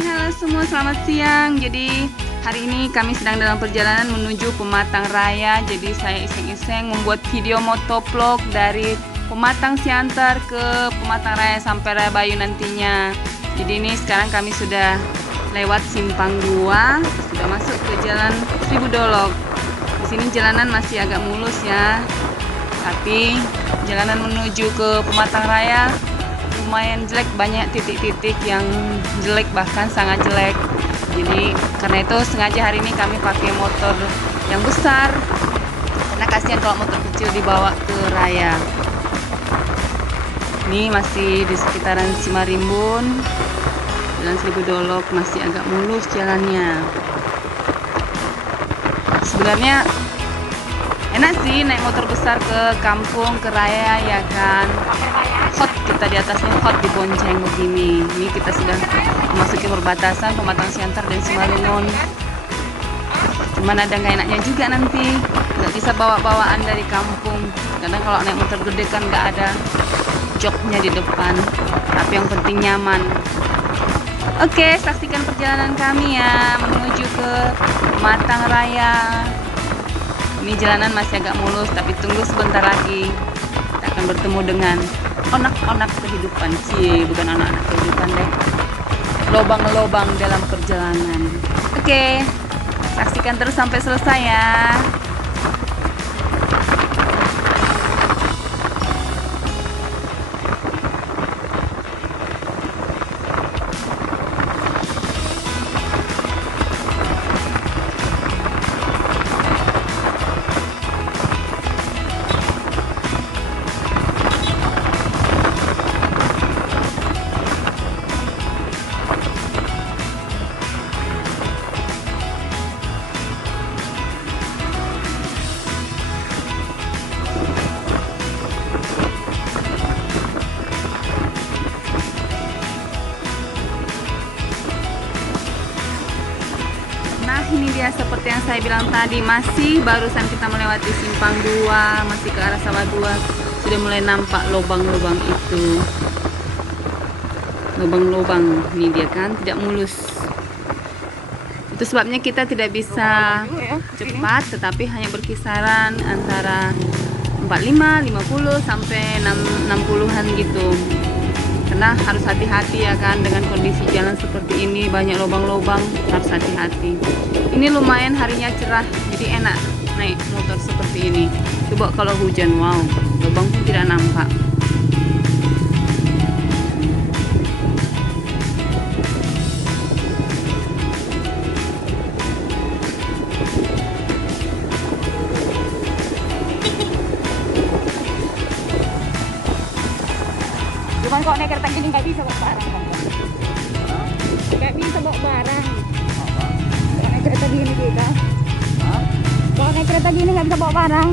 Halo semua, selamat siang. Jadi hari ini kami sedang dalam perjalanan menuju Pematang Raya. Jadi saya iseng-iseng membuat video motovlog dari Pematang Siantar ke Pematang Raya sampai Raya Bayu nantinya. Jadi ini sekarang kami sudah lewat Simpang 2, sudah masuk ke Jalan Seribu Dolok. Di sini jalanan masih agak mulus ya, tapi jalanan menuju ke Pematang Raya lumayan jelek, banyak titik-titik yang jelek, bahkan sangat jelek. Jadi karena itu sengaja hari ini kami pakai motor yang besar, karena kasihan kalau motor kecil dibawa ke raya. Ini masih di sekitaran Simarimbun, Jalan Seribu Dolok, masih agak mulus jalannya. Sebenarnya enak sih naik motor besar ke kampung, ke raya ya kan. Hot, kita di atasnya hot, dibonceng begini. Ini kita sudah memasuki perbatasan Pematang Siantar dan Simalungun. Cuman ada nggak enaknya juga nanti, nggak bisa bawa-bawaan dari kampung. Kadang kalau naik motor gede kan nggak ada joknya di depan, tapi yang penting nyaman. Oke, saksikan perjalanan kami ya menuju ke Pematang Raya. Ini jalanan masih agak mulus, tapi tunggu sebentar lagi kita akan bertemu dengan onak-onak kehidupan. Bukan anak-anak kehidupan deh, lobang-lobang dalam perjalanan. Oke, saksikan terus sampai selesai ya. Nah, ini dia seperti yang saya bilang tadi, masih barusan kita melewati Simpang 2, masih ke arah Sawah 2, sudah mulai nampak lubang-lubang itu. Lubang-lubang, ini dia kan, tidak mulus. Itu sebabnya kita tidak bisa cepat, tetapi hanya berkisaran antara 45, 50 sampai 60-an gitu. Karena harus hati-hati ya kan, dengan kondisi jalan seperti ini, banyak lubang-lubang, harus hati-hati. Ini lumayan harinya cerah, jadi enak naik motor seperti ini. Coba kalau hujan, wow, lubang pun tidak nampak. Cuman kok naik kereta gini nggak bisa bawa barang, nggak bisa bawa barang. Kalau naik kereta gini kita, kalau naik kereta gini nggak bisa bawa barang.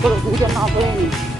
kalau hujan apa ini?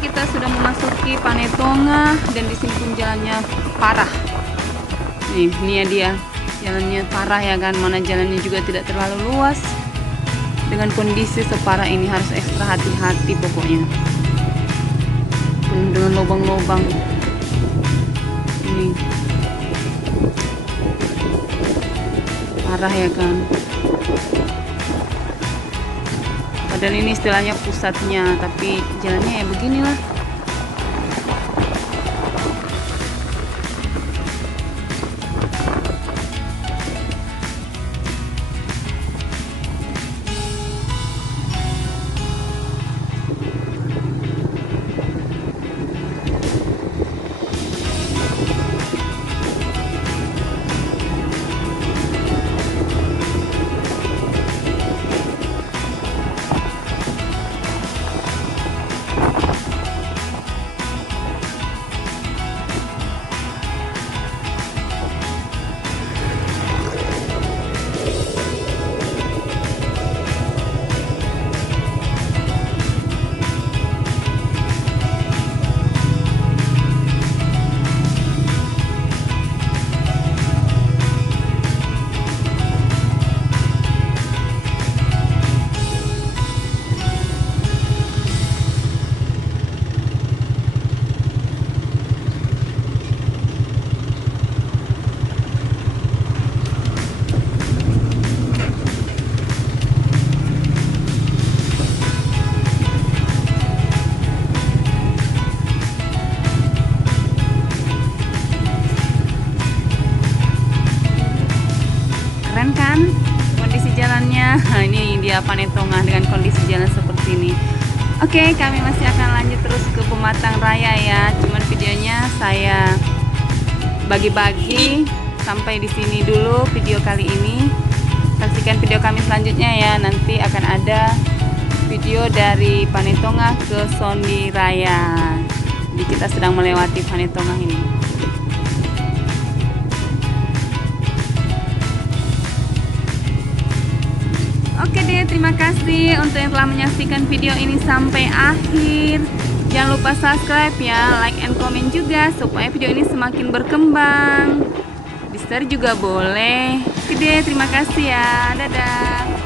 kita sudah memasuki Panetonga dan di sini pun jalannya parah. Nih, ini ya dia. Jalannya parah ya kan, mana jalannya juga tidak terlalu luas. Dengan kondisi separah ini harus ekstra hati-hati pokoknya. Penuh dengan lubang-lubang. Ini parah ya kan. Padahal ini istilahnya pusatnya, tapi jalannya ya beginilah. Keren kan kondisi jalannya. Nah, ini dia Panetonga dengan kondisi jalan seperti ini. Oke, kami masih akan lanjut terus ke Pematang Raya ya. Cuman videonya saya bagi-bagi sampai di sini dulu video kali ini. Saksikan video kami selanjutnya ya. Nanti akan ada video dari Panetonga ke Sondi Raya. Jadi kita sedang melewati Panetonga ini. Oke deh, terima kasih untuk yang telah menyaksikan video ini sampai akhir. Jangan lupa subscribe ya, like and comment juga supaya video ini semakin berkembang. Di share juga boleh. Oke deh, terima kasih ya. Dadah.